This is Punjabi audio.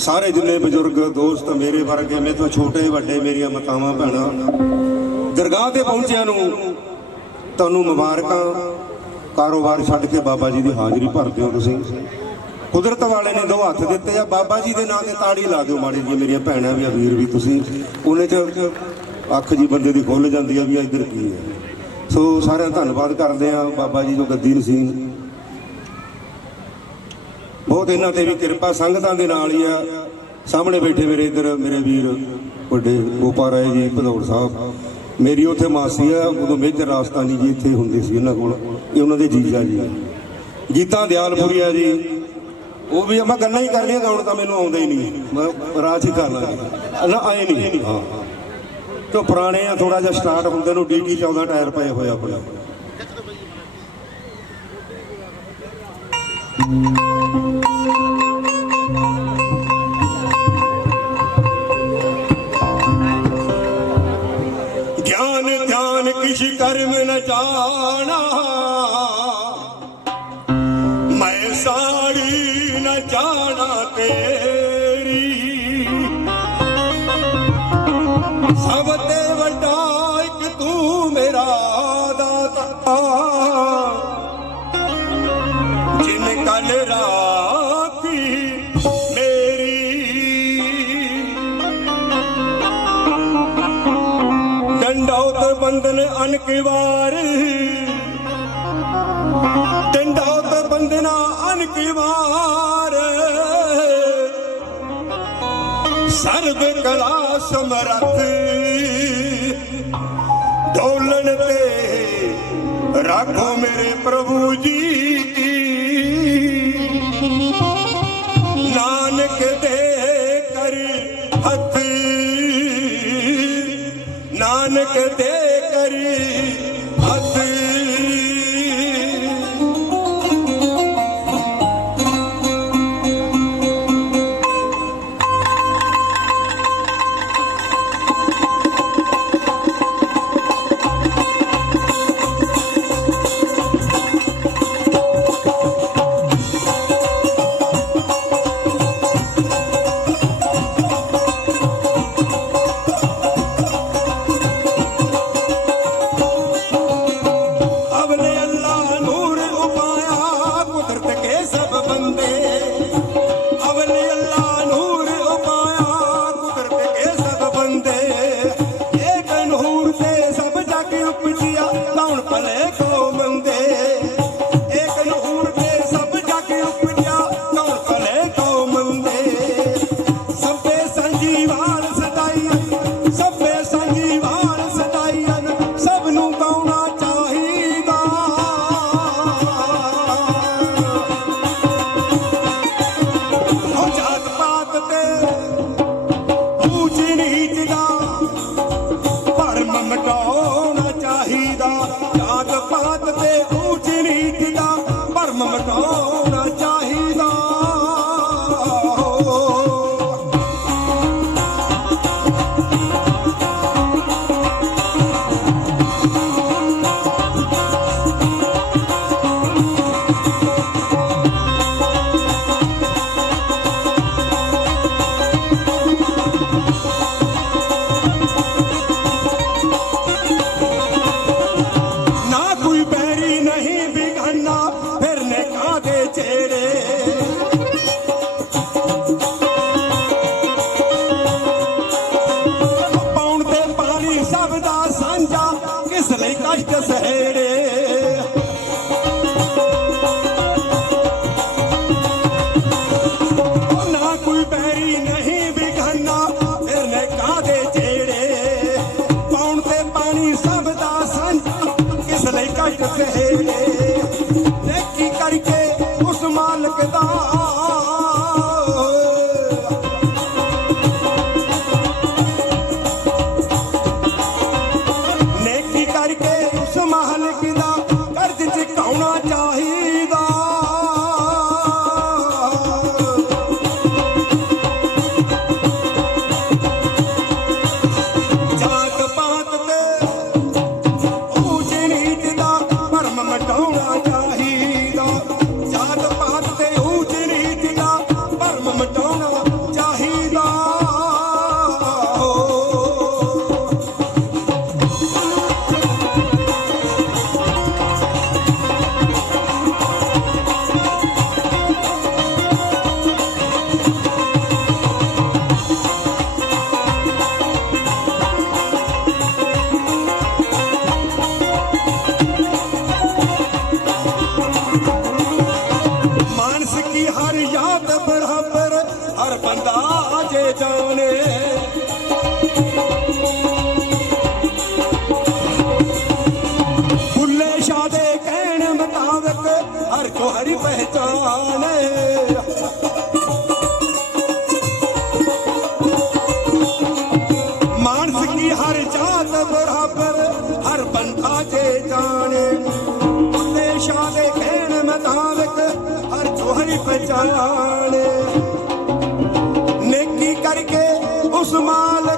ਸਾਰੇ ਜਿੰਨੇ ਬਜ਼ੁਰਗ ਦੋਸਤ ਮੇਰੇ ਵਰਗੇ ਮੇਰੇ ਤੋਂ ਛੋਟੇ ਵੱਡੇ ਮੇਰੀਆਂ ਮਾਤਾਵਾਂ, ਭੈਣਾਂ, ਦਰਗਾਹ ਤੇ ਪਹੁੰਚਿਆਂ ਨੂੰ ਤੁਹਾਨੂੰ ਮੁਬਾਰਕਾਂ। ਕਾਰੋਬਾਰ ਛੱਡ ਕੇ ਬਾਬਾ ਜੀ ਦੀ ਹਾਜ਼ਰੀ ਭਰਦੇ ਹੋ ਤੁਸੀਂ। ਕੁਦਰਤ ਵਾਲੇ ਨੇ ਦੋ ਹੱਥ ਦਿੱਤੇ ਆ। ਬਾਬਾ ਜੀ ਦੇ ਨਾਂ ਤੇ ਤਾੜੀ ਲਾ ਦਿਓ ਮਾੜੀ ਜੀ ਮੇਰੀਆਂ ਭੈਣਾਂ ਵੀ ਆ, ਵੀਰ ਵੀ ਤੁਸੀਂ। ਉਹਨੇ ਚ ਅੱਖ ਜੀ ਬੰਦੇ ਦੀ ਖੁੱਲ ਜਾਂਦੀ ਆ ਵੀ ਆ ਇੱਧਰ ਕੀ ਹੈ ਸੋ ਸਾਰਿਆਂ ਦਾ ਧੰਨਵਾਦ ਕਰਦੇ ਆ। ਬਾਬਾ ਜੀ ਜੋ ਗੱਦੀ ਨਸੀਨ ਬਹੁਤ ਇਹਨਾਂ ਤੇ ਵੀ ਕਿਰਪਾ, ਸੰਗਤਾਂ ਦੇ ਨਾਲ ਹੀ ਆ। ਸਾਹਮਣੇ ਬੈਠੇ ਮੇਰੇ ਇੱਧਰ, ਮੇਰੇ ਵੀਰ, ਵੱਡੇ ਗੋਪਾ ਰਾਏ ਜੀ, ਭਦੌੜ ਸਾਹਿਬ। ਮੇਰੀ ਉੱਥੇ ਮਾਸੀ ਆ, ਉਦੋਂ ਮੇਜਰ ਰਾਜਸਥਾਨੀ ਜੀ ਇੱਥੇ ਹੁੰਦੇ ਸੀ ਇਹਨਾਂ ਕੋਲ ਇਹ ਉਹਨਾਂ ਦੇ ਜੀਜਾ ਜੀ। ਆ। ਗੀਤਾ ਦਿਆਲਪੁਰੀਆ ਜੀ, ਉਹ ਵੀ ਮੈਂ ਗੱਲਾਂ ਹੀ ਕਰਨੀਆਂ ਗਾਉਣ ਤਾਂ ਮੈਨੂੰ ਆਉਂਦਾ ਹੀ ਨਹੀਂ। ਮੈਂ ਰਾਜ ਹੀ ਕਰ ਲਾਂਗਾ। ਨਾ, ਆਏ ਨਹੀਂ। ਹਾਂ। ਤੋਂ ਪੁਰਾਣੇ ਆ ਥੋੜਾ ਜਿਹਾ ਸਟਾਰਟ ਹੁੰਦੇ ਨੂੰ ਡੀਟੀ 14 ਟਾਇਰ ਪਏ ਹੋਇਆ ਹੋਇਆ ਗਿਆਨ ਧਿਆਨ ਕਿਛ ਕਰਮ ਨ ਜਾਣਾ। ਮੈਂ ਸਾੜੀ ਨ ਜਾਣਾ ਤੇਰੀ। ਸਭ ਬੰਦਨ ਅਨਕਿਵਾਰ ਡੰਡੌਤ ਬੰਦਨਾ ਅਨਕਿਵਾਰ ਸਰਬ ਕਲਾ ਸਮਰੱਥ। ਡੋਲਣ ਤੇ ਰੱਖੋ ਮੇਰੇ ਪ੍ਰਭੂ ਜੀ। ਨਾਨਕ ਦੇ ਕਰ ਹੱਥ। ਨਾਨਕ ਦੇ ਕਰ ਕਰਕੇ ਉਸਮਾਨ ਕਿਦਾ ਕਰਜ਼ ਚ ਕਾਉਣਾ ਚਾ ਹੱਥ ਹਰ ਬੰਦਾ ਜੇ ਜਾਣੇ। ਬੁੱਲੇ ਸ਼ਾਹ ਦੇ ਕਹਿਣ ਮੁਤਾਬਕ ਹਰ ਕੋ ਹਰੀ ਪਹਿਚਾਨੇ ਮਾਨਸ ਕੀ ਹਰ ਜਾਤ ਬਰਾਬਰ, ਹਰ ਬੰਦਾ ਜੇ ਜਾਣੇ। ਹਰ ਕੋ ਨੇਕੀ ਕਰਕੇ ਉਸ ਮਾਲ